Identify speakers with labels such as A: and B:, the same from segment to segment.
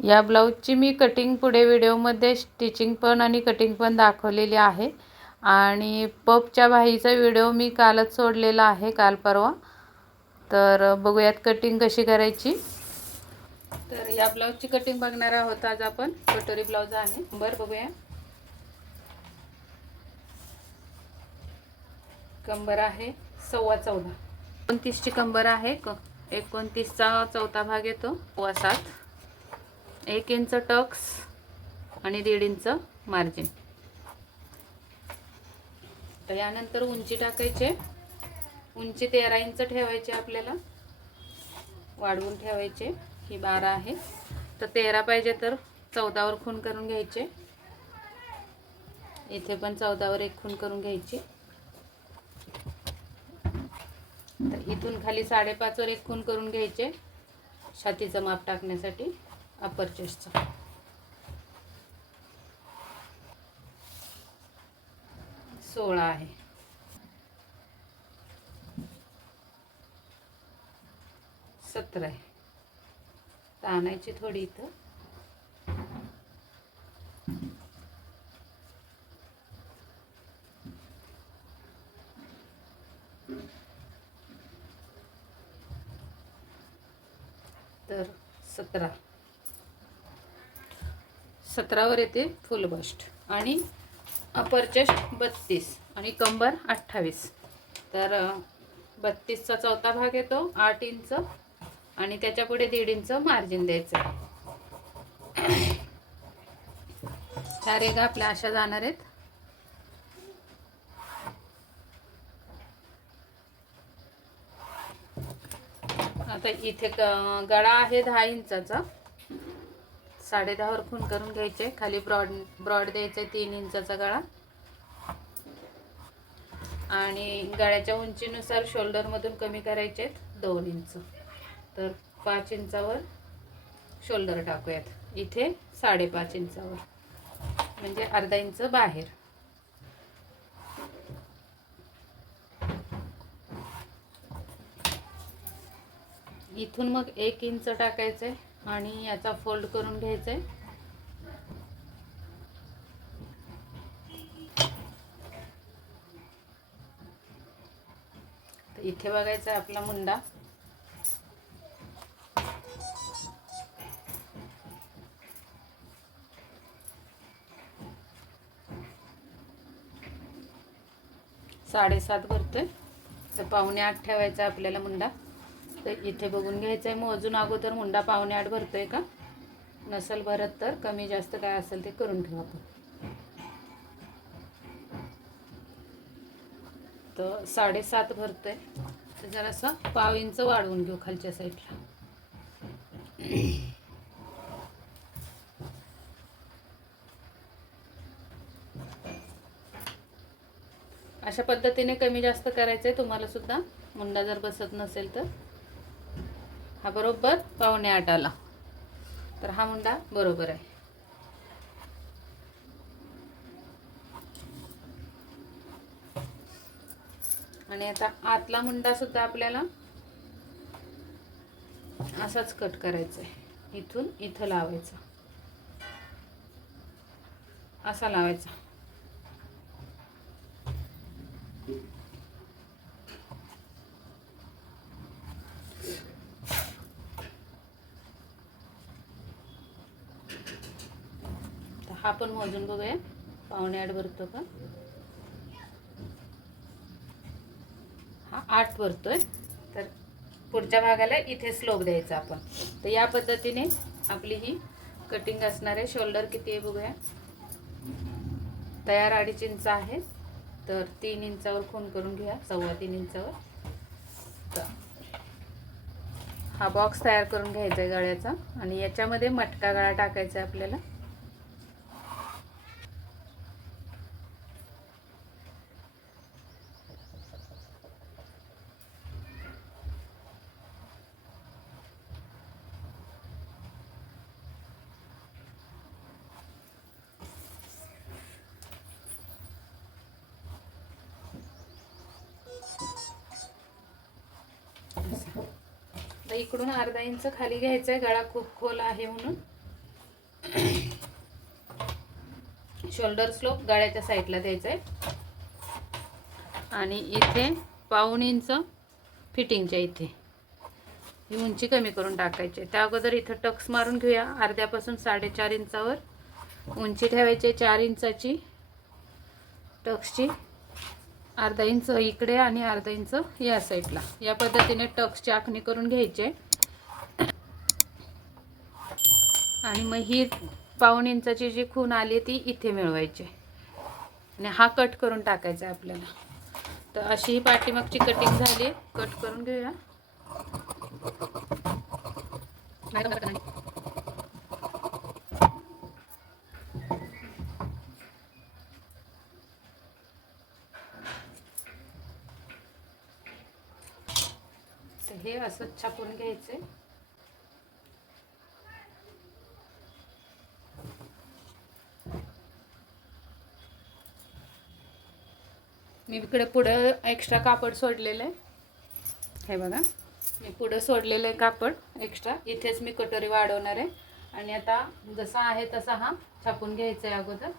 A: या ब्लाऊजची मी कटिंग पुढे व्हिडिओमध्ये स्टिचिंग पण आणि कटिंग पण दाखवलेली आहे. आणि पपच्या भाईचा व्हिडिओ मी कालच सोडलेला आहे काल परवा. तर बघूयात कटिंग कशी करायची. तर या ब्लाऊजची कटिंग बघणार आहोत आज आपण. कटोरी ब्लाऊज आहे. बरं बघूया. कंबर आहे सव्वा चौदा. एकोणतीसची कंबर आहे. क एकोणतीसचा चौथा भाग येतो. सव्वा सात. एक इंच टक्स आणि दीड इंच मार्जिन. तर यानंतर उंची टाकायचे. उंची तेरा इंच ठेवायची आपल्याला. वाढवून ठेवायचे. ही बारा आहे. तर तेरा पाहिजे तर चौदावर खून करून घ्यायचे. इथे पण चौदावर एक खून करून घ्यायची. तर इथून खाली साडेपाचवर एक खून करून घ्यायचे. छातीचं माप टाकण्यासाठी. अपर चेस्टचा सोळा आहे. सतरा आहे. ताणायची थोडी इथं. तर सतरा. सतरावर येते फुल बस्ट आणि अपर चेस्ट बत्तीस आणि कंबर अठ्ठावीस. तर बत्तीसचा चौथा भाग येतो आठ इंच आणि त्याच्या पुढे दीड इंच मार्जिन द्यायचं. ह्या रेगा आपल्या अशा जाणार आहेत. आता इथे गळा आहे दहा इंचाचा. साडे दहावर खून करून घ्यायचे. खाली ब्रॉड ब्रॉड द्यायचे तीन इंचाचा गळा. आणि गळ्याच्या उंचीनुसार शोल्डरमधून कमी करायचे आहेत दोन इंच. तर पाच इंचावर शोल्डर टाकूयात. इथे साडेपाच इंचावर. म्हणजे अर्धा इंच बाहेर. इथून मग एक इंच टाकायचं आहे आणि याचा फोल्ड करून घ्यायचा आहे तर इथे बघायचा आहे आपला मुंडा. साडेसात भरतोय. तर पावणे आठ ठेवायचा आपल्याला मुंडा. तर इथे बघून घ्यायचं आहे मोजून अगोदर मुंडा पावणे आठ भरतोय का? नसल भरत तर कमी जास्त काय असेल ते करून ठेवा आपण. तर साडेसात भरतोय. तर जरासा पाव इंच वाढवून घेऊ खालच्या साईडला अशा पद्धतीने कमी जास्त करायचं आहे तुम्हाला सुद्धा. मुंडा जर बसत नसेल तर. हा बरोबर पावणे आठ आला तर हा मुंडा बरोबर आहे. आणि आता आतला मुंडा सुद्धा आपल्याला असाच कट करायचा आहे. इथून इथं लावायचा. असा लावायचा. हा पण मोजून बघूया. पावणे आठ भरतो का? हा आठ भरतोय. तर पुढच्या भागाला इथे स्लोप द्यायचा आपण. तर या पद्धतीने आपली ही कटिंग असणार आहे. शोल्डर किती आहे बघूया. तयार अडीच इंच आहे. तर तीन इंचावर खून करून घ्या सव्वा तीन इंचावर. तर हा बॉक्स तयार करून घ्यायचा आहे गळ्याचा. आणि याच्यामध्ये मटका गळा टाकायचा आहे आपल्याला. तर इकडून अर्धा इंच खाली घ्यायचं आहे गळा खूप खोल आहे म्हणून. शोल्डर स्लोप गळ्याच्या साईडला द्यायचा आहे आणि इथे पाऊण इंच फिटिंगच्या इथे. ही उंची कमी करून टाकायची आहे. त्या अगोदर इथं टक्स मारून घेऊया. अर्ध्यापासून साडेचार इंचावर उंची ठेवायची चार इंचाची टक्सची. अर्धा इंच इकडे आणि अर्धा इंच या साईडला. या पद्धतीने टक्सची आखणी करून घ्यायची. आणि मग ही पाऊण इंचाची जी खून आली ती इथे मिळवायची. आणि हा कट करून टाकायचा आहे आपल्याला. तर अशी ही पाठीमागची कटिंग झाली. कट करून घेऊया तर हे असं छापून घ्यायचंय मी इकडे पुढं एक्स्ट्रा कापड सोडलेलं आहे. हे बघा. मी पुढं सोडलेलं आहे कापड एक्स्ट्रा इथेच मी कटोरी वाढवणार आहे. आणि आता जसा आहे तसा हा छापून घ्यायचा आहे अगोदर.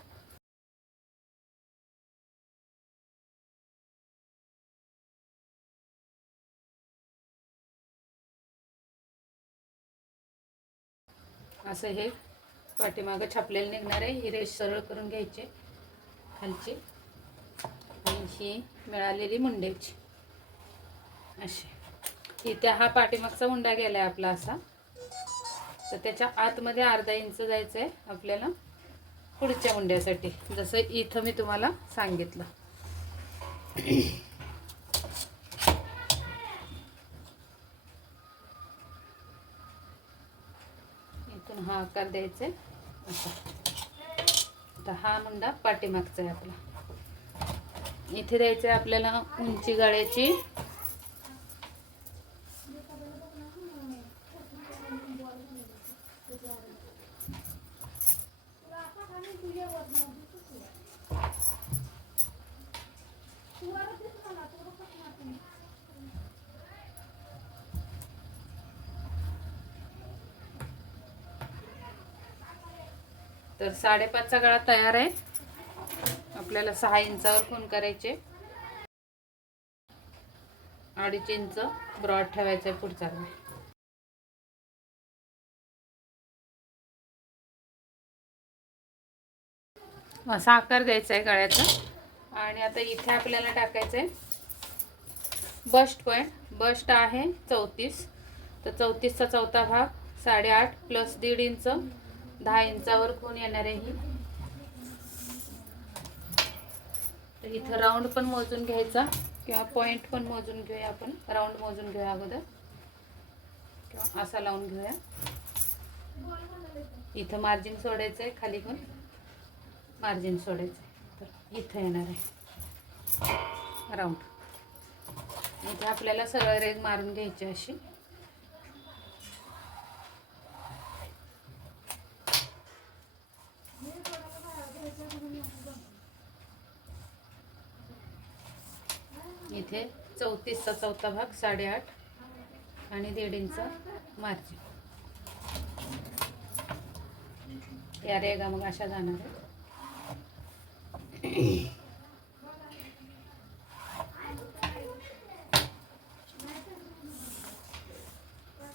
A: असं हे पाठीमागं छापलेलं निघणार आहे. ही रेष सरळ करून घ्यायचे. खालची. आणि ही मिळालेली मुंड्याची अशी. इथे हा पाठीमागचा हुंडा गेला आहे आपला असा. तर त्याच्या आतमध्ये अर्धा इंच जायचं आहे आपल्याला पुढच्या मुंड्यासाठी जसं इथं मी तुम्हाला सांगितलं इथून हा आकार द्यायचा. आहे असा. आता हा मुंडा पाठीमागचा आहे आपला. इथे द्यायचं आहे आपल्याला उंची गाळ्याची. तर साडेपाचचा गळा तयार आहे. आपल्याला सहा इंचावर खून करायचे. अडीच इंच ब्रॉड ठेवायचा आहे पुढचा गळा. असा आकार द्यायचा आहे गळ्याचं. आणि आता इथे आपल्याला टाकायचं आहे बस्ट पॉईंट बस्ट आहे चौतीस. तर चौतीसचा चौथा भाग साडेआठ प्लस दीड इंच. दहा इंचावर खून येणार आहे ही? तर इथं राऊंड पण मोजून घ्यायचा. किंवा पॉईंट पण मोजून घेऊया आपण. राऊंड मोजून घेऊया अगोदर. किंवा असा लावून घेऊया. इथं मार्जिन सोडायचं आहे खाली पण. मार्जिन सोडायचं आहे तर इथं येणार आहे. राऊंड इथे आपल्याला सरळ रेग मारून घ्यायची अशी. इथे चौतीसचा चौथा भाग साडेआठ आणि दीड इंच मार्जिन या रेगा मग अशा जाणार आहेत.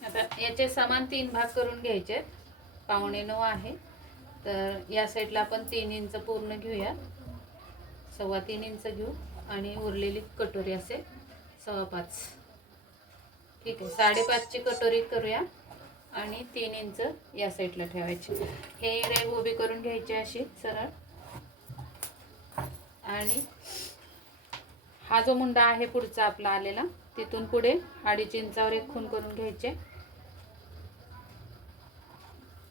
A: आता याचे समान तीन भाग करून घ्यायचे. आहेत. पावणे नऊ आहे. तर या साईडला आपण तीन इंच पूर्ण घेऊया. सव्वा तीन इंच घेऊ. आणि उरलेली कटोरी असेल सव्वा पाच. ठीक आहे साडेपाचची कटोरी करूया आणि तीन इंच या साईडला ठेवायची. हे रेग उभी करून घ्यायची अशी सरळ. आणि हा जो मुंडा आहे पुढचा आपला आलेला तिथून पुढे अडीच इंचावर एक खून करून घ्यायचे.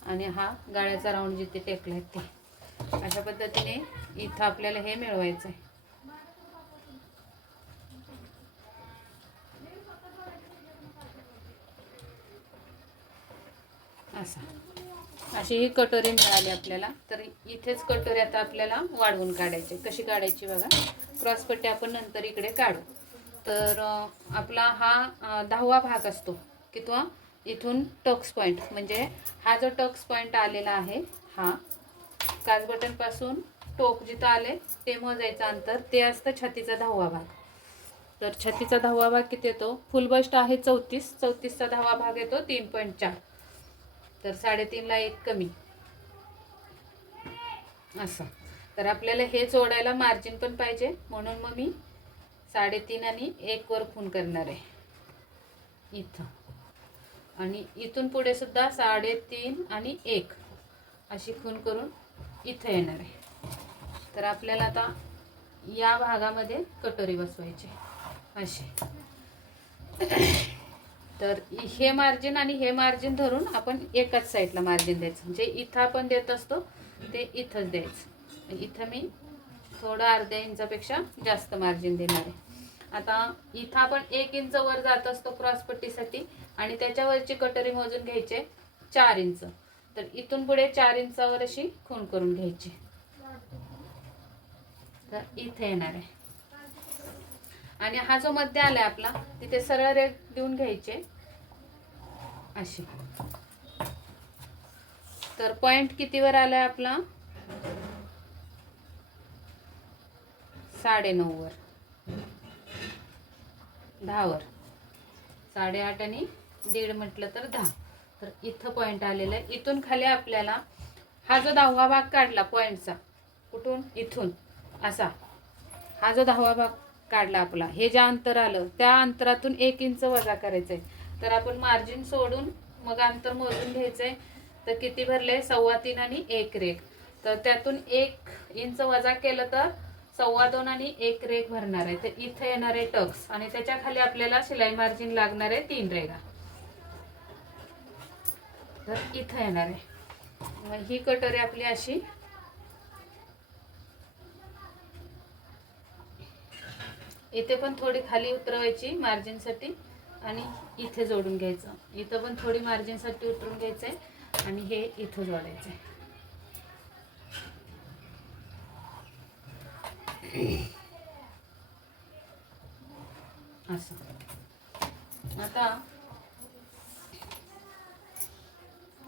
A: आणि हा गाळ्याचा राऊंड जिथे टेकला ते. अशा पद्धतीने इथं आपल्याला हे मिळवायचं आहे असा. अशी ही कटोरी मिळाली आपल्याला. तर इथेच कटोरी आता आपल्याला वाढवून काढायची. कशी काढायची बघा? क्रॉसपट्टी आपण नंतर इकडे काढू. तर आपला हा दहावा भाग असतो किंवा इथून टक्स पॉईंट म्हणजे हा जो टक्स पॉईंट आलेला आहे हा काच बटनपासून टोक जिथं आले ते मोजायचं अंतर ते असतं छातीचा दहावा भाग. तर छातीचा दहावा भाग किती येतो? फुल बस्ट आहे चौतीस. चौतीसचा दहावा भाग येतो तीन पॉईंट चार. तर साडेतीनला एक कमी. असं. तर आपल्याला हे जोडायला मार्जिन पण पाहिजे. म्हणून मग मी साडेतीन आणि एकवर खून करणार आहे. इथं. आणि इथून पुढे सुद्धा साडेतीन आणि एक अशी खून करून इथं येणार आहे. तर आपल्याला आता या भागामध्ये कटोरी बसवायची अशी. तर हे मार्जिन आणि हे मार्जिन धरून आपण एकाच साईडला मार्जिन द्यायचं. जे इथं आपण देत असतो ते इथंच द्यायचं. इथं मी थोडं अर्ध्या इंचापेक्षा जास्त मार्जिन देणार आहे. आता इथं आपण एक इंच वर जात असतो क्रॉसपट्टीसाठी आणि त्याच्यावरची कटोरी मोजून घ्यायचे चार इंच. तर इथून पुढे चार इंचावर अशी खून करून घ्यायची. तर इथे येणार आहे. आणि हा जो मध्य आलाय आपला तिथे सरळ रेट देऊन घ्यायचे. अशी. तर पॉइंट कितीवर आलाय आपला? साडे वर दहावर. साडेआठ आणि दीड म्हटलं तर दहा. तर इथं पॉइंट आलेला आहे. इथून खाली आपल्याला हा जो दहावा भाग काढला पॉइंटचा कुठून? इथून. असा. हा जो दहावा भाग काढला आपला. हे जे अंतर आलं त्या अंतरातून एक इंच वजा करायचंय. तर आपण मार्जिन सोडून मग अंतर मोजून घ्यायचंय. तर किती भरले? सव्वा तीन आणि एक रेख. तर त्यातून एक इंच वजा केलं तर सव्वा दोन आणि एक रेख भरणार आहे. तर इथं येणार आहे टक्स. आणि त्याच्याखाली आपल्याला शिलाई मार्जिन लागणार आहे तीन रेगा तर इथं येणार आहे. मग ही कटोरी आपली अशी इथे पण थोडी खाली उतरवायची मार्जिनसाठी आणि इथे जोडून घ्यायचं. इथं पण थोडी मार्जिनसाठी उतरून घ्यायचं आहे आणि हे इथं जोडायचं आहे असं. आता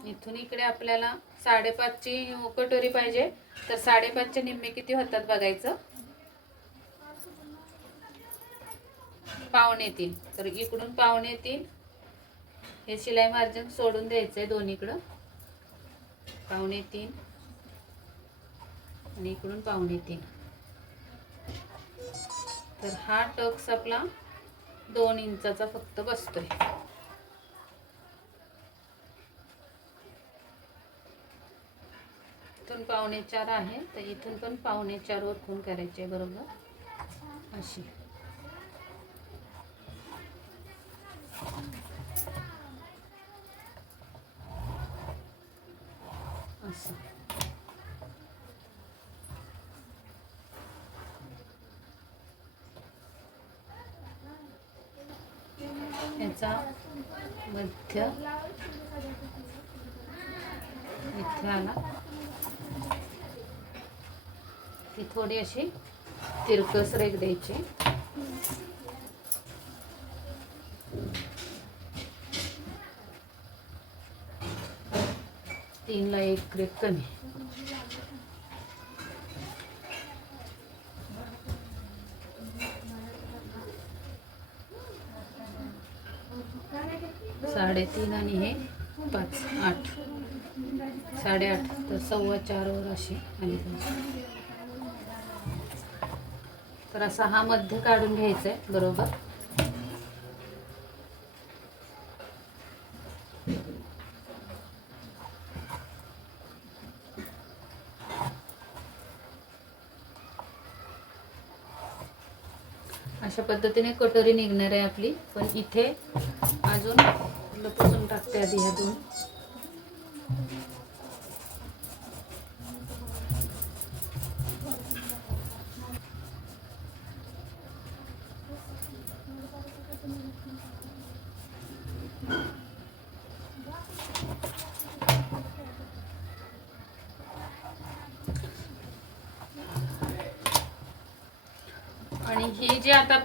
A: इथून इकडे आपल्याला साडेपाचची कटोरी पाहिजे. तर साडेपाचचे निम्मे किती होतात बघायचं? पावणे तीन तर इकडून पावणे तीन हे शिलाई मार्जिन सोडून द्यायचं आहे दोन्हीकडं. पावणे तीन आणि इकडून पावणे तीन तर हा टक्स आपला दोन इंचाचा फक्त बसतोय. इथून पावणे चार आहे. तर इथून पण पावणे चार वर खून करायचे बरोबर? अशी असं याचा मध्य इथे आला. ती थोडी अशी तिरकस रेख द्यायची. तीनला एक रेख कमी. साडेतीन आणि हे पाच आठ. साडेआठ तर सव्वा चारवर अशी आली पाहिजे तर असा हा मध्य काढून घ्यायचा आहे बरोबर? अशा पद्धतीने कटोरी निघणार आहे आपली. पण इथे अजून लपसून टाकते आधी ह्या दोन.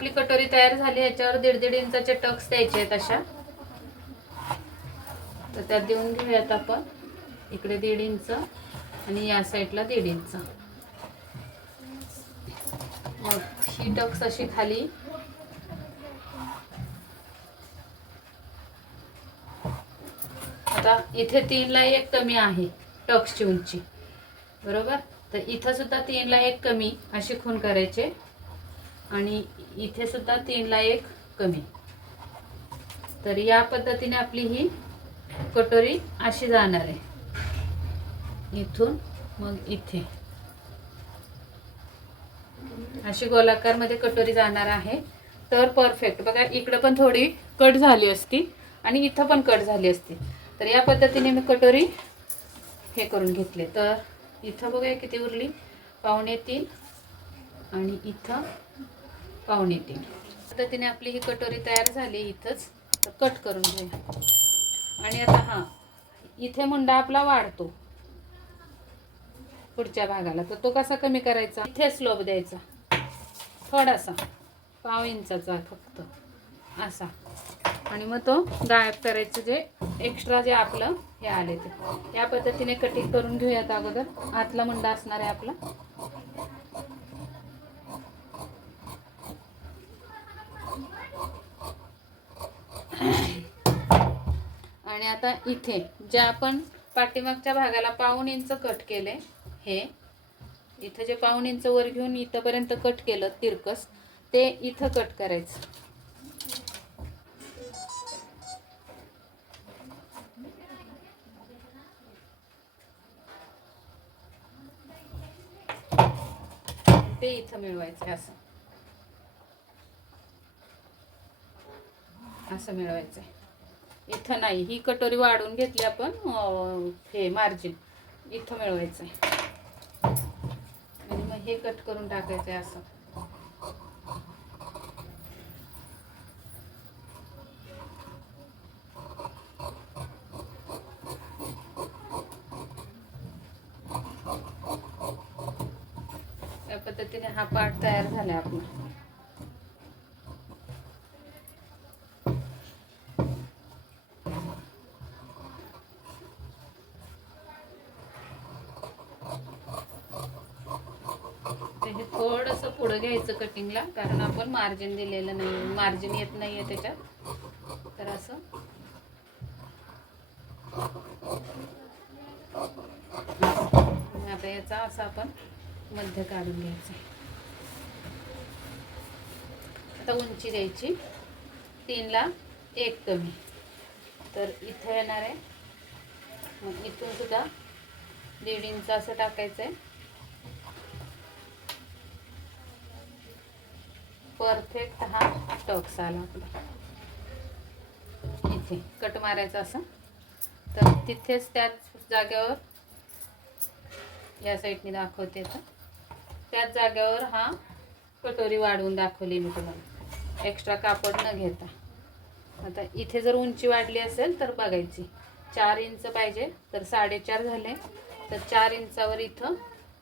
A: आपली कटोरी तयार झाली याच्यावर दीड दीड इंचाचे टक्स द्यायचे आहेत अशा. तर त्यात देऊन घेऊयात आपण. इकडे दीड इंच आणि या साईडला दीड इंच. मग ही टक्स अशी खाली. आता इथे तीनला एक कमी आहे टक्सची उंची. बरोबर? तर इथं सुद्धा तीनला एक कमी अशी खून करायचे. आणि इथे सुद्धा तीनला एक कमी. तर या पद्धतीने आपली ही कटोरी अशी जाणार आहे. इथून मग इथे. अशी गोलाकारमध्ये कटोरी जाणार आहे. तर परफेक्ट बघा इकडं पण थोडी कट झाली असती आणि इथं पण कट झाली असती. तर या पद्धतीने मी कटोरी हे करून घेतले. तर इथं बघा किती उरली. पावणे तीन आणि इथं पाहुणे तीन पद्धतीने आपली ही कटोरी तयार झाली इथंच तर कट करून घेऊया. आणि आता हां इथे मुंडा आपला वाढतो. पुढच्या भागाला. तर तो कसा कमी करायचा? इथे स्लोप द्यायचा. थोडासा. पाव इंचाचा फक्त. असा. आणि मग तो गायब करायचं जे एक्स्ट्रा जे आपलं हे आले ते. या पद्धतीने कटिंग करून घेऊयात अगोदर. आतला मुंडा असणार आहे आपला. आणि आता इथे जे आपण पाठीमागच्या भागाला पाऊण इंच कट केले हे. इथं जे पाऊण इंच वर घेऊन इथंपर्यंत कट केलं तिरकस ते इथं कट करायचं. ते इथं मिळवायचं असं. असं मिळवायचं आहे इथं नाही ही कटोरी वाढवून घेतली आपण हे मार्जिन इथं मिळवायचं आहे आणि मग हे कट करून टाकायचं आहे असं या पद्धतीने हा पार्ट तयार झाला आपला तर हे थोडंसं पुढं घ्यायचं कटिंगला कारण आपण मार्जिन दिलेलं नाही. मार्जिन येत नाही आहे त्याच्यात. तर असं. आता याचा असा आपण मध्य काढून घ्यायचा. आता उंची द्यायची. तीनला एक कमी. तर इथं येणार आहे. मग इथून सुद्धा दीड इंच असं टाकायचं आहे हा टक्स आला आपला. इथे कट मारायचा असं. तर तिथेच त्याच जागेवर या साईडने दाखवते तर त्याच जागेवर हा कटोरी वाढवून दाखवली मी तुम्हाला. एक्स्ट्रा कापड न घेता. आता इथे जर उंची वाढली असेल तर बघायची. चार इंच पाहिजे तर साडेचार झाले. तर चार इंचावर इथं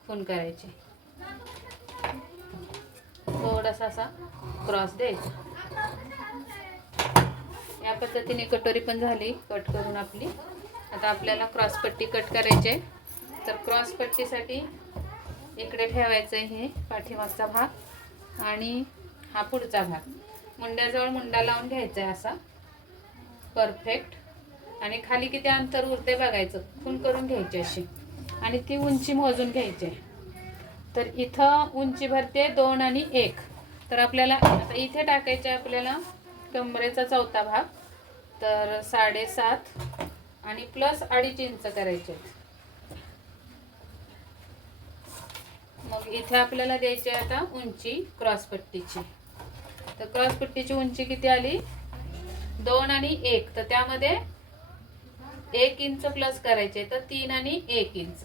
A: खून करायचे. थोडासा असा क्रॉस द्यायचा या पद्धतीने कटोरी पण झाली कट करून आपली. आता आपल्याला क्रॉस पट्टी कट करायची आहे. तर क्रॉस पट्टीसाठी इकडे ठेवायचं आहे हे पाठीमागचा भाग आणि हा पुढचा भाग. मुंड्याजवळ मुंडा लावून घ्यायचा आहे असा. परफेक्ट आणि खाली किती अंतर उरते बघायचं. खून करून घ्यायची अशी. आणि ती उंची मोजून घ्यायची आहे. तर इथं उंची भरते दोन आणि एक. तर आपल्याला आता इथे टाकायचे आहे आपल्याला कमरेचा चौथा भाग. तर साडेसात आणि प्लस अडीच इंच करायचे आहेत. मग इथे आपल्याला द्यायची आहे आता उंची क्रॉसपट्टीची तर क्रॉसपट्टीची उंची किती आली? दोन आणि एक. तर त्यामध्ये एक इंच प्लस करायचे. तर तीन आणि एक इंच.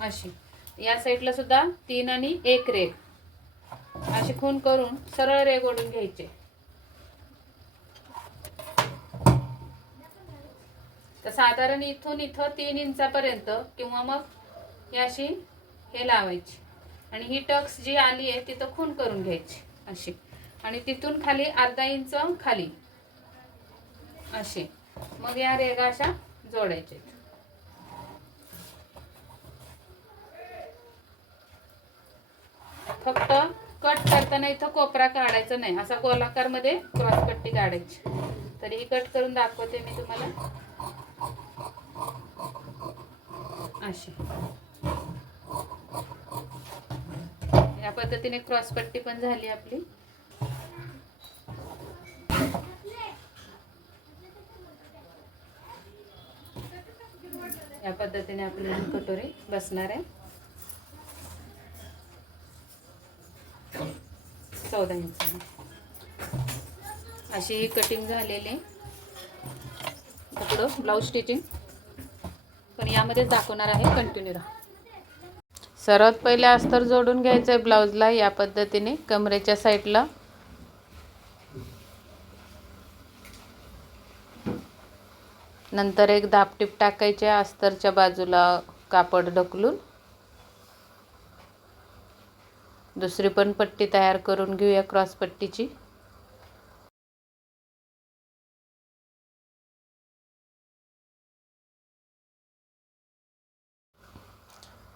A: अशी. या साईडला सुद्धा तीन आणि एक रेख. अशी खून करून सरळ रेग ओढून घ्यायचे. तर साधारण इथून इथं तीन इंचापर्यंत किंवा मग ही अशी हे लावायची. आणि ही टक्स जी आली आहे तिथं खून करून घ्यायची अशी. आणि तिथून खाली अर्धा इंच खाली असे मग या रेगा अशा जोडायचे फक्त कट करताना इथं कोपरा काढायचा नाही. असा गोलाकारमध्ये क्रॉस पट्टी काढायची. तरी ही कट करून दाखवते मी तुम्हाला. अशी. या पद्धतीने क्रॉस पट्टी पण झाली आपली. या पद्धतीने आपली कटोरी बसणार आहे. चौदा इंच. अशी ही कटिंग झालेली. पुढं ब्लाऊज स्टिचिंग पण यामध्येच दाखवणार आहे कंटिन्यू राहा. सर्वात पहिले अस्तर जोडून घ्यायचं आहे ब्लाऊजला या पद्धतीने कमरेच्या साईडला नंतर एक दापटीप टाकायचे अस्तरच्या बाजूला कापड ढकलून. दुसरी पण पट्टी तयार करून घेऊया क्रॉस पट्टीची.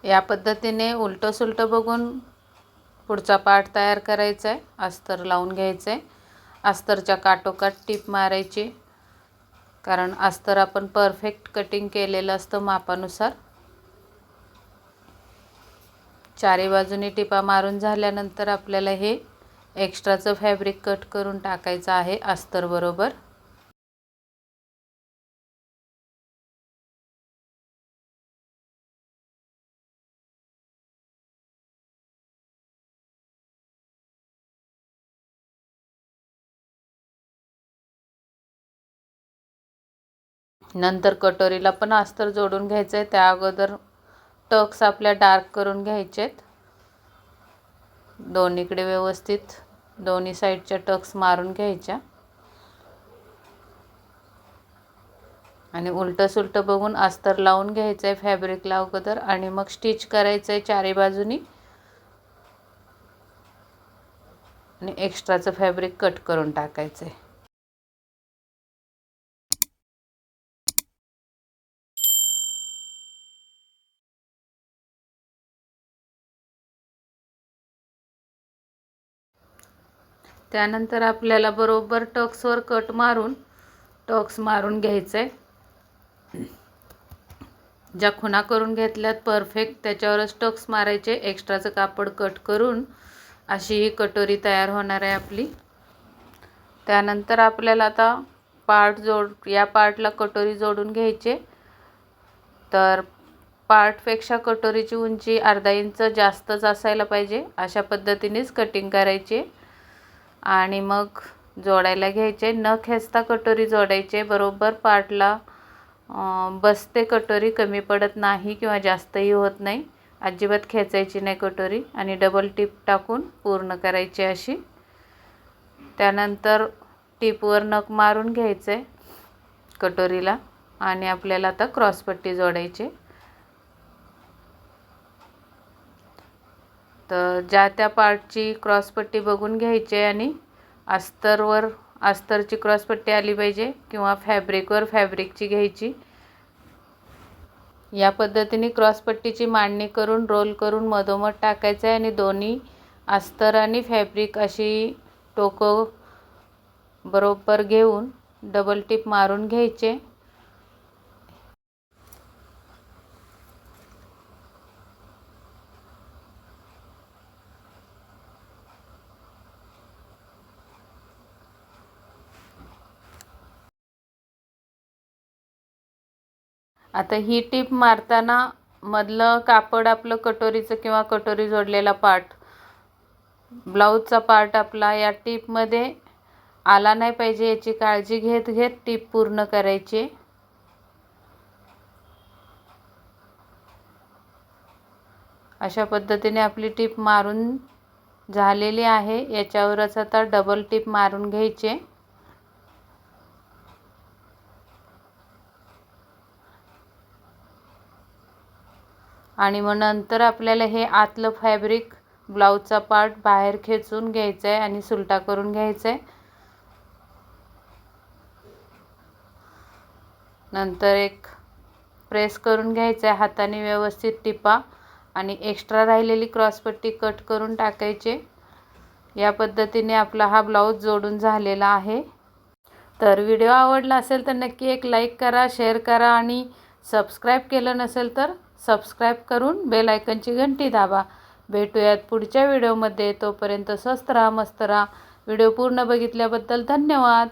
A: या पद्धतीने उलटं सुलटं बघून पुढचा पाठ तयार करायचा आहे अस्तर लावून घ्यायचं आहे अस्तरच्या काटोकाट टीप मारायची. कारण अस्तर आपण परफेक्ट कटिंग केलेलं असतं मापानुसार. चारी बाजूने टिपा मारून झाल्यानंतर आपल्याला हे एक्स्ट्राचं फॅब्रिक कट करून टाकायचं आहे अस्तरबरोबर नंतर कटोरीला पण अस्तर जोडून घ्यायचं आहे त्या अगोदर टक्स आपल्या डार्क करून घ्यायचे आहेत दोन्हीकडे व्यवस्थित दोन्ही साईडच्या टक्स मारून घ्यायच्या. आणि उलटं सुलटं बघून अस्तर लावून घ्यायचं आहे फॅब्रिकला अगोदर आणि मग स्टिच करायचं आहे चारी बाजूनी. आणि एक्स्ट्राचं फॅब्रिक कट करून टाकायचं आहे त्यानंतर आपल्याला बरोबर टक्सवर कट मारून टक्स मारून घ्यायचं आहे ज्या खुणा करून घेतल्यात परफेक्ट त्याच्यावरच टक्स मारायचे. एक्स्ट्राचं कापड कट करून अशी ही कटोरी तयार होणार आहे आपली. त्यानंतर आपल्याला आता पार्ट जोड या पार्टला कटोरी जोडून घ्यायचे. तर पार्टपेक्षा कटोरीची उंची अर्धा इंच जास्तच असायला पाहिजे. अशा पद्धतीनेच कटिंग करायची. आणि मग जोडायला घ्यायचे. न खेचता कटोरी जोडायचे. बरोबर पार्टला बसते कटोरी कमी पडत नाही किंवा जास्तही होत नाही. अजिबात खेचायची नाही कटोरी आणि डबल टीप टाकून पूर्ण करायची अशी. त्यानंतर टीपवर नख मारून घ्यायचं आहे कटोरीला आणि आपल्याला आता क्रॉसपट्टी जोडायची. तर ज्या त्या पार्टची क्रॉसपट्टी बघून घ्यायची आहे आणि अस्तरवर अस्तरची क्रॉसपट्टी आली पाहिजे किंवा फॅब्रिकवर फॅब्रिकची घ्यायची. या पद्धतीने क्रॉसपट्टीची मांडणी करून रोल करून मधोमध टाकायचं आहे आणि दोन्ही अस्तर आणि फॅब्रिक अशी टोकं बरोबर घेऊन डबल टिप मारून घ्यायचे. आता ही टीप मारताना मधलं कापड आपलं कटोरीचं किंवा कटोरी जोडलेला पार्ट ब्लाऊजचा पार्ट आपला या टीपमध्ये आला नाही पाहिजे याची काळजी घेत घेत टीप पूर्ण करायची. अशा पद्धतीने आपली टीप मारून झालेली आहे. याच्यावरच आता डबल टीप मारून घ्यायचे. आणि मग नंतर आपल्याला हे आतलं फॅब्रिक ब्लाऊजचा पार्ट बाहेर खेचून घ्यायचं आहे आणि सुलटा करून घ्यायचा आहे नंतर एक प्रेस करून घ्यायचं आहे हाताने व्यवस्थित टिपा आणि एक्स्ट्रा राहिलेली क्रॉसपट्टी कट करून टाकायचे. या पद्धतीने आपला हा ब्लाऊज जोडून झालेला आहे. तर व्हिडिओ आवडला असेल तर नक्की एक लाईक करा शेअर करा आणि सबस्क्राईब केलं नसेल तर सबस्क्राईब करून बेल आयकनची घंटी दाबा. भेटूयात पुढच्या व्हिडिओमध्ये. तोपर्यंत स्वस्त राहा मस्त राहा. व्हिडिओ पूर्ण बघितल्याबद्दल धन्यवाद.